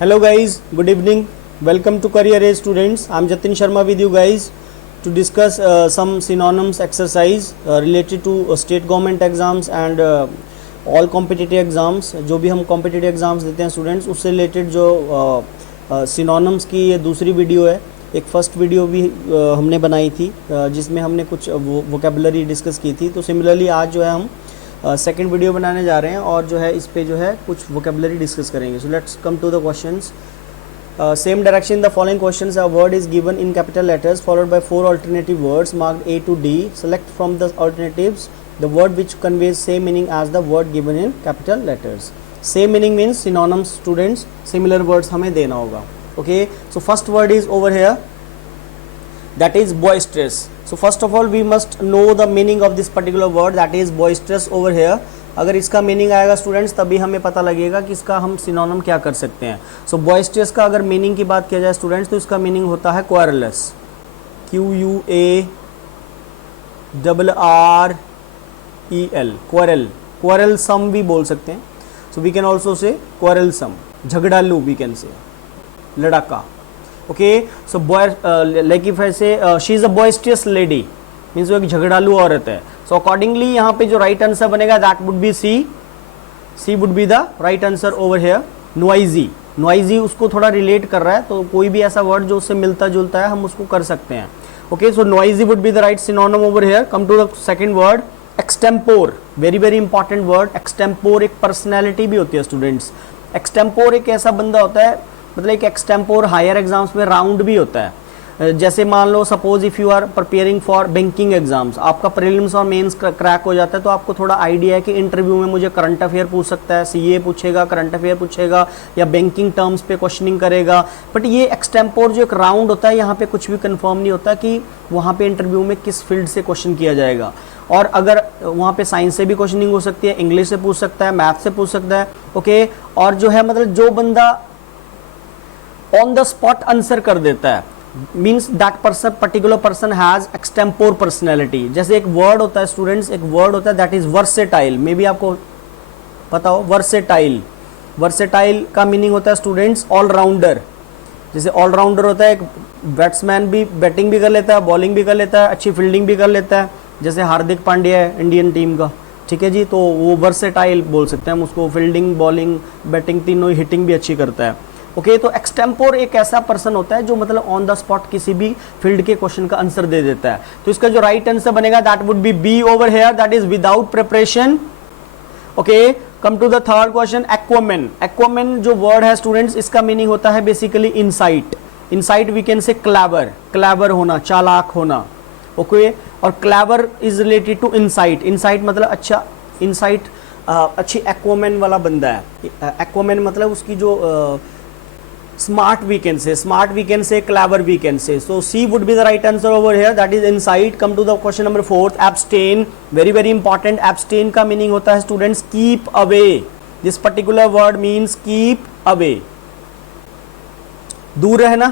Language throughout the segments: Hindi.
Hello guys, good evening. Welcome to Career Age students. I'm Jatin Sharma with you guys to discuss some synonyms exercise related to state government exams and all competitive exams. जो भी हम competitive exams देते हैं students, उससे related जो synonyms की ये दूसरी वीडियो है. एक फर्स्ट वीडियो भी हमने बनाई थी जिसमें हमने कुछ वोकेबलरी डिस्कस की थी. तो सिमिलरली आज जो है हम सेकंड वीडियो बनाने जा रहे हैं और जो है इस पे जो है कुछ वोकेबलरी डिस्कस करेंगे. So let's come to the questions. Same direction the following questions. A word is given in capital letters followed by 4 alternative words marked A to D. Select from the alternatives the word which conveys same meaning as the word given in capital letters. Same meaning means synonyms students. Similar words हमें देना होगा. Okay, so first word is over here, that is boisterous. So first of all we must know the meaning of this particular word, that is boisterous over here. अगर इसका मीनिंग आएगा स्टूडेंट्स तभी हमें पता लगेगा कि इसका हम सिनोनिम क्या कर सकते हैं. सो boisterous का अगर मीनिंग की बात किया जाए स्टूडेंट्स तो इसका मीनिंग होता है querulous. QUARREL, quarrel. quarrelsome भी बोल सकते हैं. So we can also say quarrelsome. झगड़ालू we can say. लड़ाका. Okay, so like if I say she is a boisterous lady means वो एक झगड़ालू औरत है. सो अकॉर्डिंगली यहाँ पे जो राइट आंसर बनेगा that would be C. C would be the right answer over here. Noisy, noisy उसको थोड़ा रिलेट कर रहा है तो कोई भी ऐसा वर्ड जो उससे मिलता जुलता है हम उसको कर सकते हैं. Okay, so noisy would be the right synonym over here. Come to the second word, extempore. Very very important word. Extempore एक पर्सनैलिटी भी होती है स्टूडेंट्स. एक्सटेम्पोर एक ऐसा बंदा होता है, मतलब एक एक्सटेम्पोर हायर एग्जाम्स में राउंड भी होता है. जैसे मान लो suppose if you are preparing for banking exams, आपका प्रीलिम्स और मेंस क्रैक हो जाता है तो आपको थोड़ा आइडिया है कि इंटरव्यू में मुझे करंट अफेयर पूछ सकता है, सीए पूछेगा, करंट अफेयर पूछेगा या बैंकिंग टर्म्स पे क्वेश्चनिंग करेगा. बट ये एक्सटेम्पोर जो एक राउंड होता है यहाँ पे कुछ भी कंफर्म नहीं होता कि वहाँ पे इंटरव्यू में किस फील्ड से क्वेश्चन किया जाएगा. और अगर वहाँ पे साइंस से भी क्वेश्चनिंग हो सकती है, इंग्लिश से पूछ सकता है, मैथ से पूछ सकता है. ओके, और जो है मतलब जो बंदा ऑन द स्पॉट आंसर कर देता है means that person particular person has extempore personality. जैसे एक वर्ड होता है स्टूडेंट्स, एक वर्ड होता है that is versatile. May be आपको पता हो वर्सेटाइल. वर्सेटाइल का मीनिंग होता है स्टूडेंट्स ऑलराउंडर. जैसे ऑलराउंडर होता है एक बैट्समैन भी बैटिंग भी कर लेता है, बॉलिंग भी कर लेता है, अच्छी फील्डिंग भी कर लेता है. जैसे हार्दिक पांड्या है इंडियन टीम का, ठीक है जी, तो वो वर्सेटाइल बोल सकते हैं हम उसको. फील्डिंग, बॉलिंग, बैटिंग तीनों ही, हिटिंग भी अच्छी करता है. ओके, तो एक्सटेम्पोर एक ऐसा पर्सन होता है जो मतलब ऑन द स्पॉट किसी भी फील्ड के क्वेश्चन का आंसर दे देता है. तो इसका जो राइट आंसर बनेगा that would be B over here, that is without preparation. Okay, come to the third question, acumen. Acumen जो वर्ड है स्टूडेंट्स इसका मीनिंग होता है basically insight. Insight we can say clever. Clever होना, चालाक होना. ओके, और clever is related to insight. Insight मतलब अच्छा, इनसाइट अच्छी एक्वामैन वाला बंदा है. एक्वामैन मतलब उसकी जो smart we can say, smart we can say, clever we can say. So C would be the right answer over here, that is insight. Come to the question number 4, abstain. Very very important. Abstain का meaning होता है students keep away. This particular word means keep away. दूर रहना,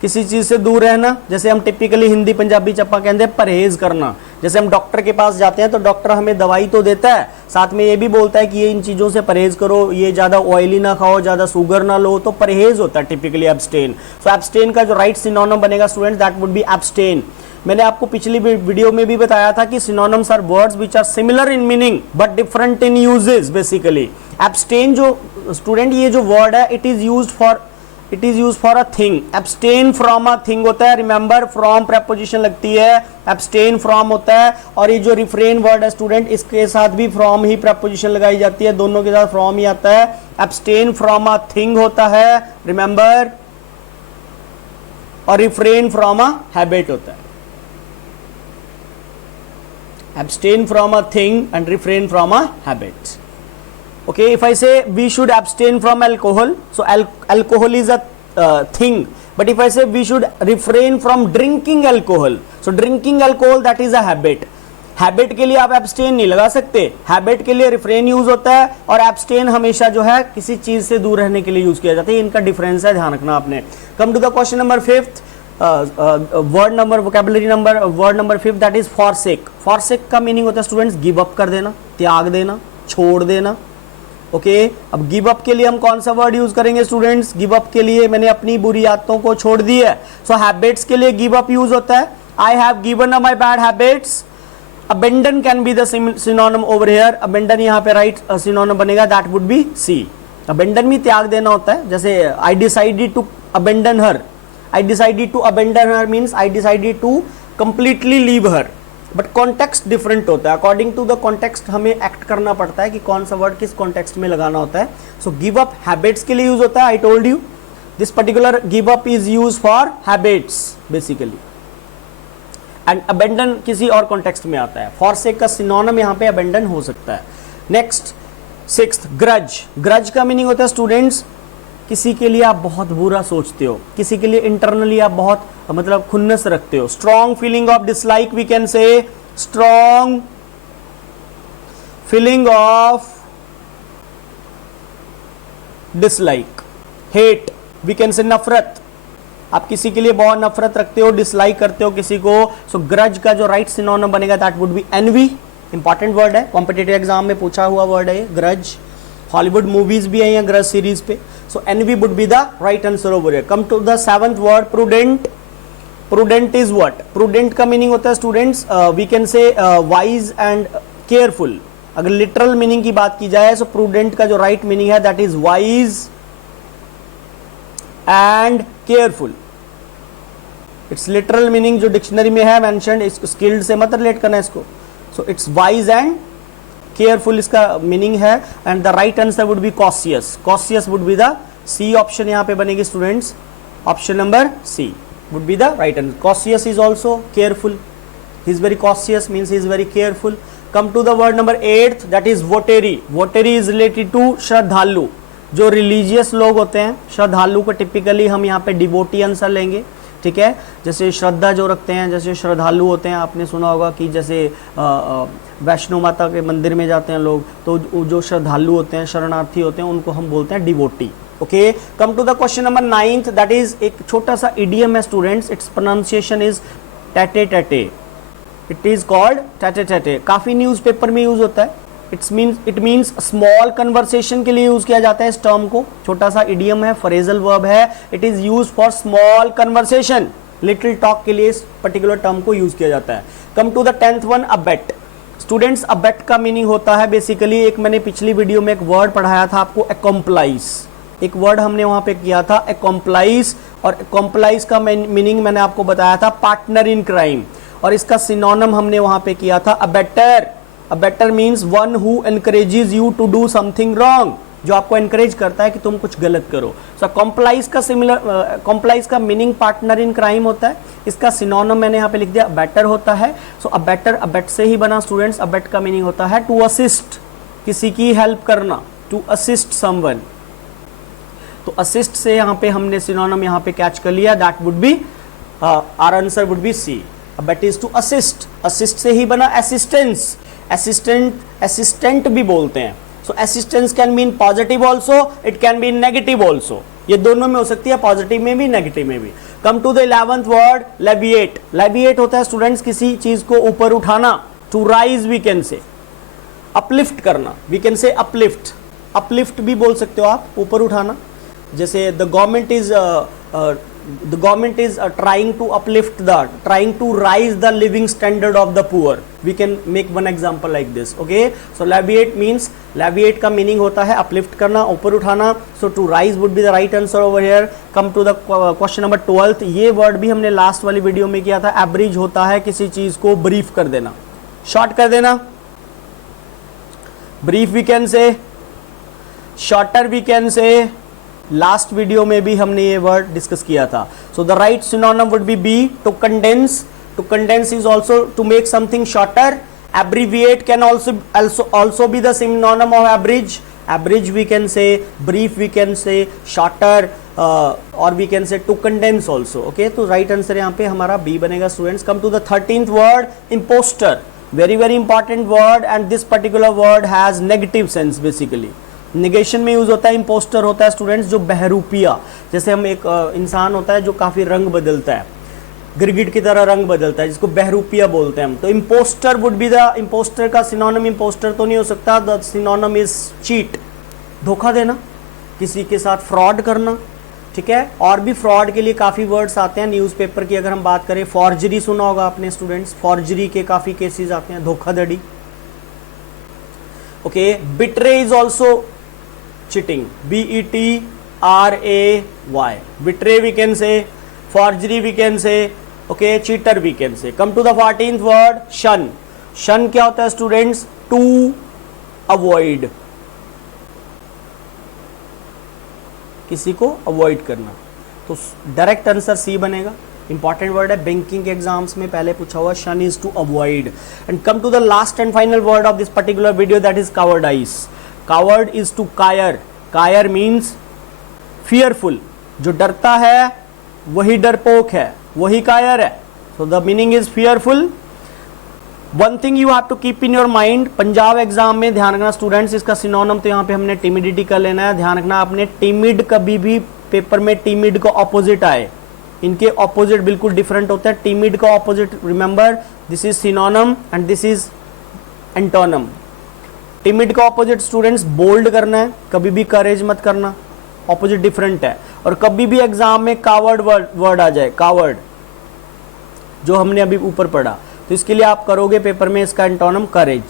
किसी चीज़ से दूर रहना. जैसे हम टिपिकली हिंदी पंजाबी चप्पा कहते हैं परहेज करना. जैसे हम डॉक्टर के पास जाते हैं तो डॉक्टर हमें दवाई तो देता है, साथ में ये भी बोलता है कि ये इन चीज़ों से परहेज करो, ये ज़्यादा ऑयली ना खाओ, ज़्यादा शुगर ना लो, तो परहेज होता है टिपिकली एब्सटेन. सो एब्सटेन का जो राइट सिनोनिम बनेगा students that would be abstain. मैंने आपको पिछली वीडियो में भी बताया था कि synonyms are words which are similar in meaning but different in uses. Basically abstain जो स्टूडेंट ये जो वर्ड है it is used for a thing. Abstain from a thing होता है. रिमेंबर फ्रॉम प्रेपोजिशन लगती है, एब्सटेन फ्रॉम होता है. और ये जो रिफ्रेन वर्ड है स्टूडेंट इसके साथ भी फ्रॉम ही प्रेपोजिशन लगाई जाती है, दोनों के साथ फ्रॉम ही आता है. एब्सटेन फ्रॉम अ थिंग होता है, रिमेंबर, और रिफ्रेन फ्रॉम अ हैबिट होता है. Abstain from a thing and refrain from a habit. Okay, if I say we should abstain from alcohol, so alcohol is a thing, but if I say we should refrain from drinking alcohol, so drinking alcohol that is a habit. Habit के लिए आप एब्सटेन नहीं लगा सकते, हैबिट के लिए रिफ्रेन यूज होता है और एब्सटेन हमेशा जो है किसी चीज से दूर रहने के लिए यूज किया जाता है. इनका डिफरेंस है, ध्यान रखना आपने. Come to the question number 5th, word number vocabulary number word number 5 that is forsake. Forsake का मीनिंग होता है स्टूडेंट्स गिव अप कर देना, त्याग देना, छोड़ देना. ओके अब गिव अप के लिए हम कौन सा वर्ड यूज करेंगे स्टूडेंट्स? गिव अप के लिए मैंने अपनी बुरी आदतों को छोड़ दी है। सो हैबिट्स के लिए गिव अप यूज होता है, I have given up my bad habits. Abandon can be the synonym over here, abandon यहाँ पे राइट सिनोनिम बनेगा, that would be C. Abandon भी त्याग देना होता है, जैसे I decided to abandon her, I decided to abandon her means I decided to completely leave her, but context different होता है। अकॉर्डिंग टू द कॉन्टेक्स्ट हमें एक्ट करना पड़ता है कि कौन सा वर्ड किस कॉन्टेक्स्ट में लगाना होता है। सो गिव अप हैबिट्स के लिए यूज होता है, I told you this particular give up is use for habits basically, and abandon किसी और कॉन्टेक्स्ट में आता है। फॉरसेक का सिनोनिम यहाँ पे अबेंडन हो सकता है। Next sixth, grudge. ग्रज का मीनिंग होता है स्टूडेंट्स किसी के लिए आप बहुत बुरा सोचते हो, किसी के लिए इंटरनली आप बहुत मतलब खुन्नस रखते हो। Strong feeling of dislike, we can say strong feeling of dislike. Hate, we can say नफरत, आप किसी के लिए बहुत नफरत रखते हो, डिसलाइक करते हो किसी को। सो ग्रज का जो राइट सिनोनिम बनेगा that would be envy. Important word है, कॉम्पिटिटिव एग्जाम में पूछा हुआ वर्ड है ये ग्रज। हॉलीवुड मूवीज भी है ग्रज सीरीज पे। So envy would be the right answer over here. Come to the seventh word, prudent. Prudent is what? Prudent का मीनिंग होता है students we can say wise and careful. अगर लिटरल मीनिंग की बात की जाए तो प्रूडेंट का जो राइट मीनिंग है that is wise and careful. It's literal meaning जो डिक्शनरी में है मेंशन्ड, स्किल्ड से मत रिलेट करना इसको। So it's wise and careful इसका मीनिंग है, and the right answer would be cautious. Cautious would be the C option यहाँ पे बनेगी students, option number C would be the right answer. Cautious is also careful, he is very cautious means he is very careful. Come to the word number 8 that is votary. Votary is related to shraddhalu, जो रिलीजियस लोग होते हैं। श्रद्धालु को टिपिकली हम यहाँ पे डिवोटी आंसर लेंगे, ठीक है। जैसे श्रद्धा जो रखते हैं, जैसे श्रद्धालु होते हैं, आपने सुना होगा कि जैसे वैष्णो माता के मंदिर में जाते हैं लोग, तो जो श्रद्धालु होते हैं, शरणार्थी होते हैं, उनको हम बोलते हैं devotee. Okay, come to the question number 9 that is एक छोटा सा इडियम है students, it's pronunciation is tete-a-tete. It is called tete-a-tete, काफी न्यूज़पेपर में यूज होता है। इट मीन्स स्मॉल कन्वर्सेशन के लिए यूज किया जाता है इस टर्म को। छोटा सा इडियम है, फ्रेजल वर्ब है, it is use for small conversation, little talk के लिए इस पर्टिकुलर टर्म को यूज किया जाता है। Come to the 10th one, abet. Students abet का मीनिंग होता है बेसिकली, एक मैंने पिछली वीडियो में एक वर्ड पढ़ाया था आपको, अकॉम्प्लाइज। एक वर्ड हमने वहां पे किया था अकॉम्प्लाइज, और अकॉम्प्लाइज का मीनिंग मैंने आपको बताया था पार्टनर इन क्राइम, और इसका सिनोनिम हमने वहां पे किया था abettor. Abettor means one who encourages you to do something wrong, जो आपको एनकरेज करता है कि तुम कुछ गलत करो। सो कॉम्प्लाइज का कॉम्प्लाइज का मीनिंग पार्टनर इन क्राइम होता है। इसका सिनोनिम मैंने यहाँ पे लिख दिया अबेटर होता है। सो अबेटर अबेट से ही बना स्टूडेंट्स। अबेट का मीनिंग होता है टू असिस्ट, किसी की हेल्प करना, टू असिस्ट समवन। तो असिस्ट से यहाँ पे हमने सिनोनिम यहाँ पे कैच कर लिया, that would be our answer would be C. Abet is to assist, assist से ही बना असिस्टेंस। असिस्टेंट भी बोलते हैं। So assistance can mean positive also, it can be negative also, ये दोनों में हो सकती है, पॉजिटिव में भी नेगेटिव में भी। Come to the 11th word, alleviate. Alleviate होता है स्टूडेंट्स किसी चीज को ऊपर उठाना, to raise we can say. Uplift करना, we can say uplift, uplift भी बोल सकते हो आप, ऊपर उठाना। जैसे the government is trying to uplift trying to rise the living standard of the poor. We can make one example like this. Okay, so leviate means, leviate का meaning होता है uplift करना, ऊपर उठाना. So to rise would be the right answer over here. Come to the question number 12th. ये word भी हमने last वाली वीडियो में किया था. Abridge होता है किसी चीज को brief कर देना, short कर देना. Brief we can say, shorter we can say. Last video में भी हमने ये वर्ड डिस्कस किया था. So the right synonym would be B, to condense. To condense is also to make something shorter. Abbreviate can also be the synonym of abridge. Abridge we can say, brief we can say, shorter or we can say to condense also. Okay, तो राइट आंसर यहाँ पे हमारा बी बनेगा students. Come to the 13th word, imposter. very important word and this particular word has negative sense basically. Negation में यूज होता है. इंपोस्टर होता है स्टूडेंट्स जो बहरूपिया, जैसे हम एक इंसान होता है जो काफी रंग बदलता है, गिरगिट की तरह रंग बदलता है, जिसको बहरूपिया बोलते हैं हम. तो impostor would be the, impostor का सिनोनिम इंपोस्टर तो नहीं हो सकता. The synonym is cheat. धोखा देना, किसी के साथ फ्रॉड करना, ठीक है। और भी फ्रॉड के लिए काफ़ी वर्ड्स आते हैं। न्यूज़पेपर की अगर हम बात करें, फॉर्जरी सुना होगा आपने स्टूडेंट्स, फॉर्जरी के काफ़ी केसेस आते हैं, धोखाधड़ी। Okay, betray is also cheating, BETRAY, betray we can say, forgery we can say, okay, cheater we can say. Come to the 14th word, शन। शन क्या होता है स्टूडेंट्स? टू अवॉइड, किसी को अवॉइड करना। तो डायरेक्ट आंसर सी बनेगा। इंपॉर्टेंट वर्ड है, बैंकिंग के एग्जाम्स में पहले पूछा हुआ, shun is to avoid. And come to the last and final word of this particular video, that is cowardice. Coward is to कायर, कायर मीन्स फियरफुल, जो डरता है वही डरपोक है, वही कायर है। So the meaning is fearful. One thing you have to keep in your mind, Punjab exam में ध्यान रखना स्टूडेंट्स, इसका सिनोनिम तो यहाँ पे हमने टिमिडिटी कर लेना है। ध्यान रखना आपने, टिमिड कभी भी पेपर में टिमिड को ऑपोजिट आए, इनके ऑपोजिट बिल्कुल डिफरेंट होते हैं। टिमिड का opposite, remember this is synonym and this is antonym. Timid का ऑपोजिट स्टूडेंट्स बोल्ड करना है, कभी भी करेज मत करना, ऑपोजिट डिफरेंट है। और कभी भी एग्जाम में कावर्ड वर्ड आ जाए, कावर्ड जो हमने अभी ऊपर पढ़ा, तो इसके लिए आप करोगे पेपर में इसका एंटोनिम करेज।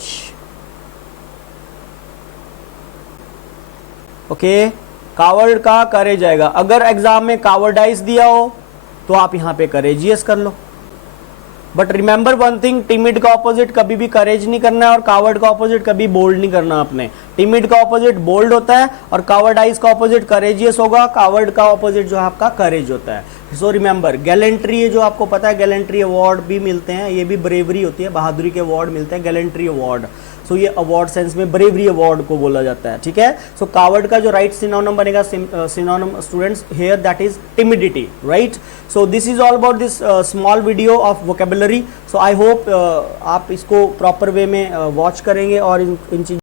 ओके, कावर्ड का करेज आएगा। अगर एग्जाम में कावर्डाइज दिया हो तो आप यहां पे करेजियस कर लो। But remember one thing, timid का ऑपोजिट कभी भी करेज नहीं करना है और कावर्ड का ऑपोजिट कभी बोल्ड नहीं करना आपने। टिमिड का ऑपोजिट बोल्ड होता है और कावर्डाइज का ऑपोजिट करेजियस होगा, कावर्ड का ऑपोजिट जो है आपका करेज होता है। सो रिमेंबर, गैलेंट्री जो आपको पता है, गैलेंट्री अवार्ड भी मिलते हैं, ये भी ब्रेवरी होती है, बहादुरी के अवार्ड मिलते हैं, गैलेंट्री अवार्ड। सो ये अवार्ड सेंस में ब्रेवरी अवार्ड को बोला जाता है, ठीक है। सो कावर्ड का जो राइट सिनोनिम बनेगा, synonym students here, that is timidity, right. So this is all about this small video of vocabulary. So I hope आप इसको प्रॉपर वे में वॉच करेंगे और इन चीज़